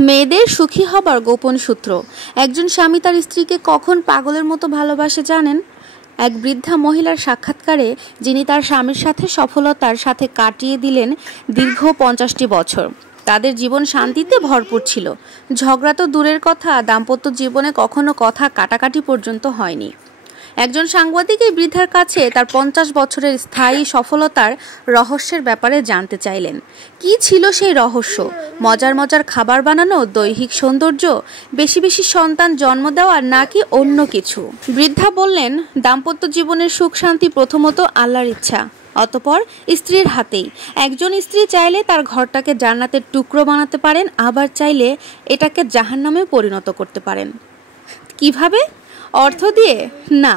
মেয়েদের সুখী হবার গোপন সূত্র। একজন স্বামী তার স্ত্রীকে কখন পাগলের মতো ভালোবাসে জানেন? এক বৃদ্ধা মহিলার সাক্ষাৎকারে, যিনি তার স্বামীর সাথে সফলতার সাথে কাটিয়ে দিলেন দীর্ঘ 50টি বছর। তাদের জীবন শান্তিতে ভরপুর ছিল। ঝগড়া তো দূরের কথা, দাম্পত্য জীবনে কখনো কথা কাটাকাটি পর্যন্ত হয়নি। একজন সাংবাদিক এই বৃদ্ধার কাছে তার 50 বছরের স্থায়ী সফলতার রহস্যের ব্যাপারে জানতে চাইলেন। কি ছিল সেই রহস্য? মজার মজার খাবার বানানো, দৈহিক সৌন্দর্য, বেশি বেশি সন্তান জন্ম দেওয়া, নাকি অন্য কিছু? বৃদ্ধা বললেন, দাম্পত্য জীবনের সুখ শান্তি প্রথমত আল্লাহর ইচ্ছা, অতঃপর স্ত্রীর হাতেই। একজন স্ত্রী চাইলে তার ঘরটাকে জান্নাতের টুকরো বানাতে পারেন, আবার চাইলে এটাকে জাহান্নামে পরিণত করতে পারেন। কিভাবে? অর্থ দিয়ে? না,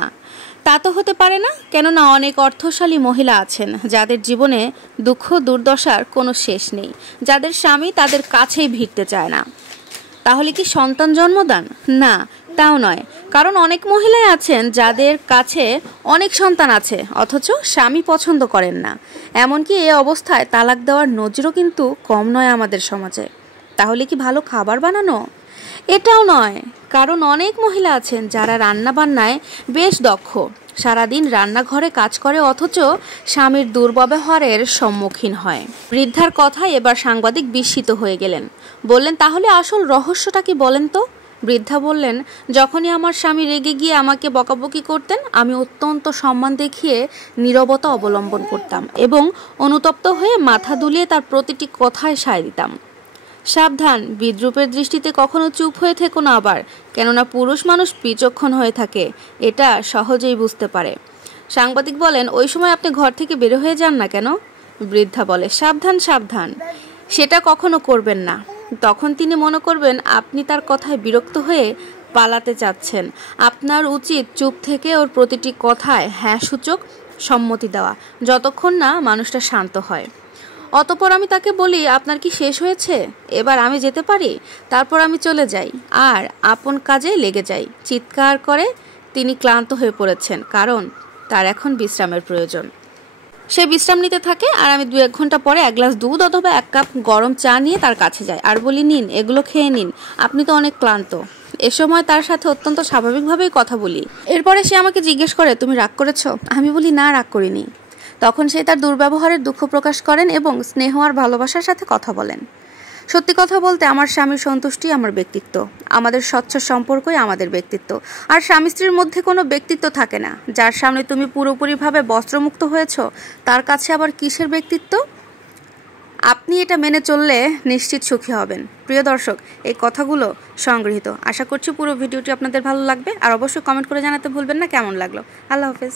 তা তো হতে পারে না। কেননা অনেক অর্থশালী মহিলা আছেন যাদের জীবনে দুঃখ দুর্দশার কোনো শেষ নেই, যাদের স্বামী তাদের কাছেই ভিড়তে চায় না। তাহলে কি সন্তান জন্মদান? না, তাও নয়। কারণ অনেক মহিলাই আছেন যাদের কাছে অনেক সন্তান আছে, অথচ স্বামী পছন্দ করেন না। এমনকি এই অবস্থায় তালাক দেওয়ার নজিরও কিন্তু কম নয় আমাদের সমাজে। তাহলে কি ভালো খাবার বানানো? এটাও নয়। কারণ অনেক মহিলা আছেন যারা রান্না বান্নায় বেশ দক্ষ, সারাদিন রান্নাঘরে কাজ করে, অথচ স্বামীর দুর্ব্যবহারের সম্মুখীন হয়। বৃদ্ধার কথায় এবার সাংবাদিক বিস্মিত হয়ে গেলেন। বললেন, তাহলে আসল রহস্যটা কি বলেন তো? বৃদ্ধা বললেন, যখনই আমার স্বামী রেগে গিয়ে আমাকে বকাবকি করতেন, আমি অত্যন্ত সম্মান দেখিয়ে নীরবতা অবলম্বন করতাম এবং অনুতপ্ত হয়ে মাথা দুলিয়ে তার প্রতিটি কথায় সায় দিতাম। সাবধান, বিদ্রূপের দৃষ্টিতে কখনো চুপ হয়ে থেকো না আবার, কেননা পুরুষ মানুষ বিচক্ষণ হয়ে থাকে, এটা সহজেই বুঝতে পারে। সাংবাদিক বলেন, ওই সময় আপনি ঘর থেকে বের হয়ে যান না কেন? বৃদ্ধা বলে, সাবধান সাবধান, সেটা কখনো করবেন না। তখন তিনি মনে করবেন আপনি তার কথায় বিরক্ত হয়ে পালাতে চাচ্ছেন। আপনার উচিত চুপ থেকে ওর প্রতিটি কথায় হ্যাঁ সূচক সম্মতি দেওয়া, যতক্ষণ না মানুষটা শান্ত হয়। অতঃপর আমি তাকে বলি, আপনার কি শেষ হয়েছে? এবার আমি যেতে পারি? তারপর আমি চলে যাই আর আপন কাজে লেগে যাই। চিৎকার করে তিনি ক্লান্ত হয়ে পড়েছেন, কারণ তার এখন বিশ্রামের প্রয়োজন। সে বিশ্রাম নিতে থাকে আর আমি 2-1 ঘন্টা পরে 1 গ্লাস দুধ অথবা 1 কাপ গরম চা নিয়ে তার কাছে যাই আর বলি, নিন, এগুলো খেয়ে নিন, আপনি তো অনেক ক্লান্ত। এ সময় তার সাথে অত্যন্ত স্বাভাবিকভাবেই কথা বলি। এরপরে সে আমাকে জিজ্ঞেস করে, তুমি রাগ করেছো? আমি বলি, না, রাগ করিনি। তখন সে তার দুর্ব্যবহারের দুঃখ প্রকাশ করেন এবং স্নেহ আর ভালোবাসার সাথে কথা বলেন। সত্যি কথা বলতে, আমার স্বামীর সন্তুষ্টি আমার ব্যক্তিত্ব, আমাদের স্বচ্ছ সম্পর্কই আমাদের ব্যক্তিত্ব। আর স্বামী স্ত্রীর মধ্যে কোনো ব্যক্তিত্ব থাকে না। যার সামনে তুমি পুরোপুরিভাবে বস্ত্রমুক্ত হয়েছ, তার কাছে আবার কিসের ব্যক্তিত্ব? আপনি এটা মেনে চললে নিশ্চিত সুখী হবেন। প্রিয় দর্শক, এই কথাগুলো সংগৃহীত। আশা করছি পুরো ভিডিওটি আপনাদের ভালো লাগবে, আর অবশ্যই কমেন্ট করে জানাতে ভুলবেন না কেমন লাগলো। আল্লাহ হাফেজ।